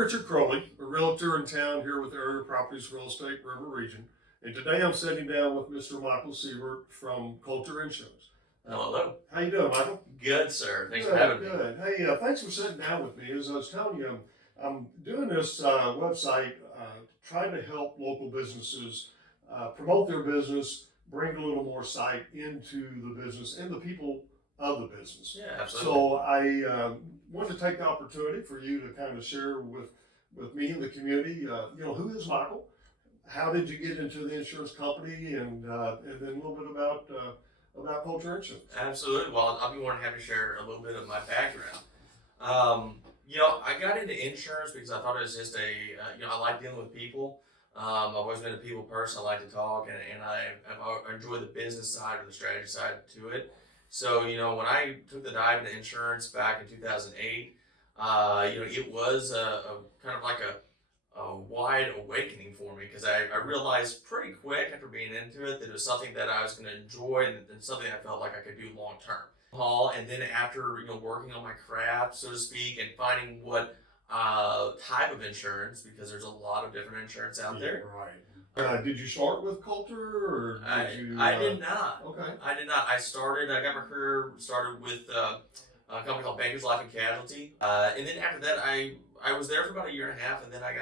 Richard Crowley, a realtor in town here with Area Properties Real Estate River Region, and today I'm sitting down with Mr. Michael Siebert from Coalter Insurance. Hello. How you doing, Michael? Good, sir. Thanks for having me. Good. Hey, thanks for sitting down with me. As I was telling you, I'm doing this website trying to help local businesses promote their business, bring a little more sight into the business and the people of the business. Yeah, absolutely. So I wanted to take the opportunity for you to kind of share with me and the community, who is Michael? How did you get into the insurance company, and then a little bit about Coalter Insurance. Absolutely. Well, I'll be more than happy to share a little bit of my background. I got into insurance because I thought it was just I like dealing with people. I've always been a people person. I like to talk, and I enjoy the business side or the strategy side to it. So, when I took the dive into insurance back in 2008, it was a kind of like a wide awakening for me, because I realized pretty quick after being into it that it was something that I was going to enjoy and something I felt like I could do long term. And then after working on my craft, so to speak, and finding what type of insurance, because there's a lot of different insurance out there. Right. Did you start with Coalter, or did you? I did not. Okay. I did not. I got my career started with a company called Bankers Life and Casualty, and then after that, I was there for about a year and a half, and then I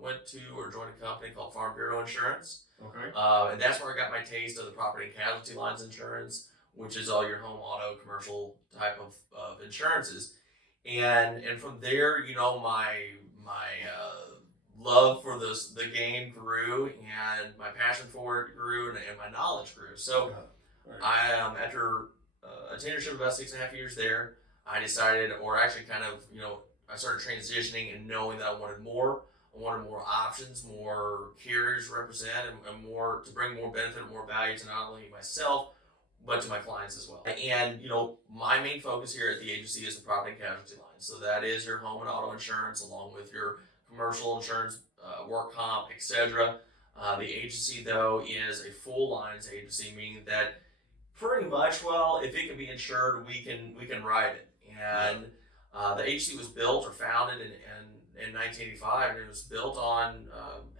went to or joined a company called Farm Bureau Insurance. Okay. And that's where I got my taste of the property and casualty lines insurance, which is all your home, auto, commercial type of insurances. And from there, my love for the game grew, and my passion for it grew, and my knowledge grew. So after a tenureship of about 6.5 years there, I decided, or actually kind of, I started transitioning and knowing that I wanted more. I wanted more options, more carriers to represent, and more to bring more benefit, more value to not only myself, but to my clients as well. And, my main focus here at the agency is the property and casualty line. So that is your home and auto insurance, along with your commercial insurance, work comp, etc. The agency, though, is a full lines agency, meaning that pretty much, if it can be insured, we can write it. And the agency was built or founded in 1985, and it was built on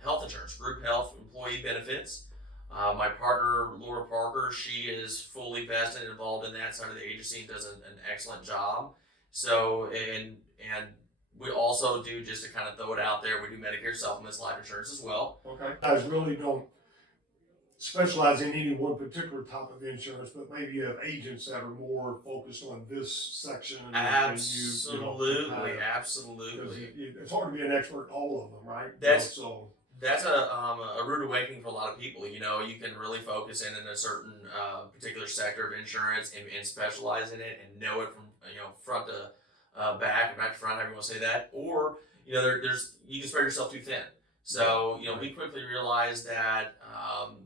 health insurance, group health, employee benefits. My partner, Laura Parker, she is fully vested and involved in that side of the agency and does an excellent job. So, and we also do, just to kind of throw it out there, we do Medicare supplements, life insurance as well. Okay. I really don't specialize in any one particular type of insurance, but maybe you have agents that are more focused on this section. Absolutely. It's hard to be an expert in all of them, right? That's a rude awakening for a lot of people. You can really focus in a certain particular sector of insurance and specialize in it and know it from front to back, or back to front, however you want to say that. Or there's you can spread yourself too thin. So we quickly realized that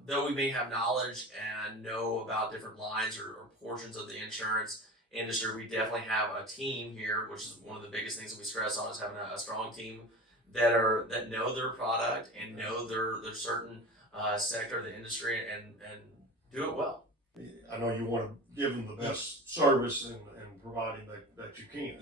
though we may have knowledge and know about different lines or portions of the insurance industry, we definitely have a team here, which is one of the biggest things that we stress on, is having a strong team that know their product and know their certain sector of the industry and do it well. I know you want to give them the best service and providing that you can.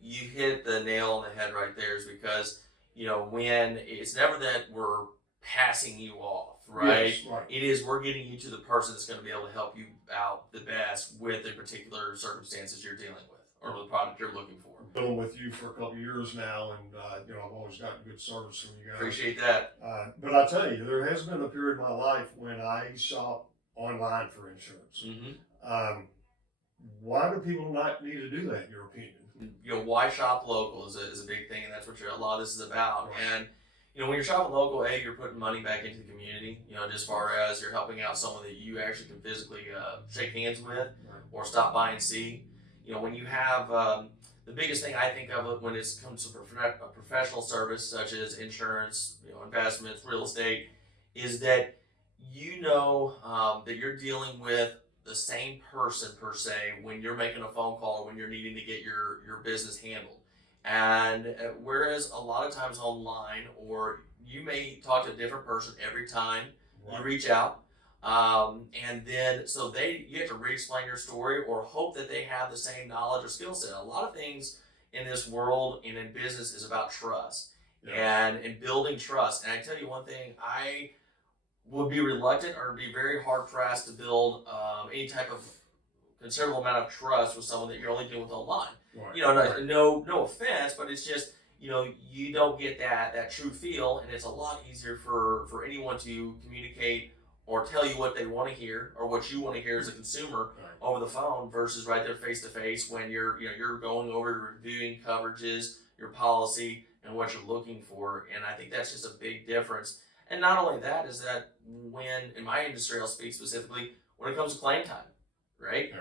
You hit the nail on the head right there, is because when it's never that we're passing you off, right? Yes, right. It is, we're getting you to the person that's going to be able to help you out the best with the particular circumstances you're dealing with or the product you're looking for. I've been with you for a couple of years now, and I've always gotten good service from you guys. Appreciate that. But I tell you, there has been a period in my life when I shop online for insurance. Mm-hmm. Why do people not need to do that, in your opinion? Why shop local is a big thing, and that's what a lot of this is about. Right. And when you're shopping local, you're putting money back into the community. Just as far as you're helping out someone that you actually can physically shake hands with, or stop by and see. When you have the biggest thing I think of when it comes to a professional service such as insurance, investments, real estate, is that that you're dealing with the same person per se when you're making a phone call or when you're needing to get your business handled. And whereas a lot of times online, or you may talk to a different person every time you reach out, and then you have to re-explain your story or hope that they have the same knowledge or skill set. A lot of things in this world and in business is about trust. and building trust. And I tell you one thing, I would be reluctant or be very hard pressed to build any type of considerable amount of trust with someone that you're only dealing with online. Right. You know, no offense, but it's just, you know, you don't get that true feel, and it's a lot easier for anyone to communicate or tell you what they want to hear or what you want to hear as a consumer over the phone versus right there face to face when you're going over reviewing coverages, your policy, and what you're looking for. And I think that's just a big difference. And not only that is that when in my industry, I'll speak specifically when it comes to claim time, right?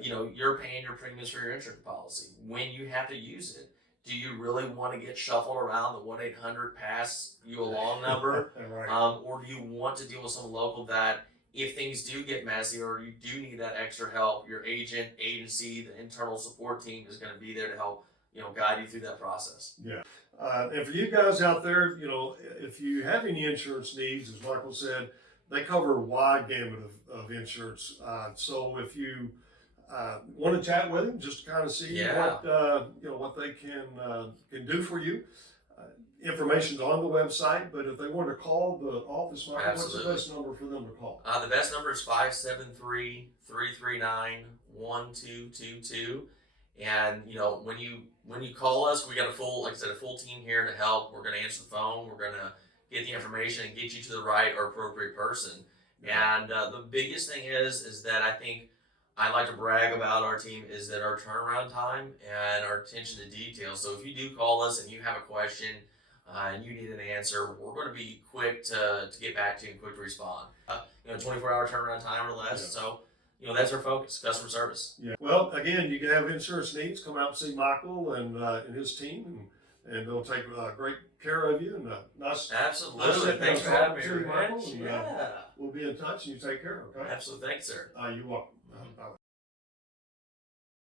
You know, you're paying your premiums for your insurance policy. When you have to use it, do you really want to get shuffled around the 1-800 pass you along number? Or do you want to deal with someone local that if things do get messy or you do need that extra help, your agent, agency, the internal support team is going to be there to help, you know, guide you through that process. Yeah. And for you guys out there, you know, if you have any insurance needs, as Michael said, they cover a wide gamut of insurance. So if you want to chat with him, just to kind of see what you know what they can do for you. Information's on the website, but if they want to call the office, Michael, what's the best number for them to call? The best number is 573-339-1222. And you know, when you call us, we got a full, like I said, a full team here to help. We're going to answer the phone. We're going to get the information and get you to the right or appropriate person. And the biggest thing is that I think I like to brag about our team is that our turnaround time and our attention to detail. So if you do call us and you have a question and you need an answer, we're going to be quick to get back to you and quick to respond. You know, 24-hour turnaround time or less. So, you know, that's our focus, customer service. Yeah. Well, again, you can have insurance needs, come out and see Michael and his team, and they'll take great care of you. And Absolutely. Thanks for having me, Michael. We'll be in touch and you take care, okay? Absolutely. Thanks, sir. You're welcome. Bye.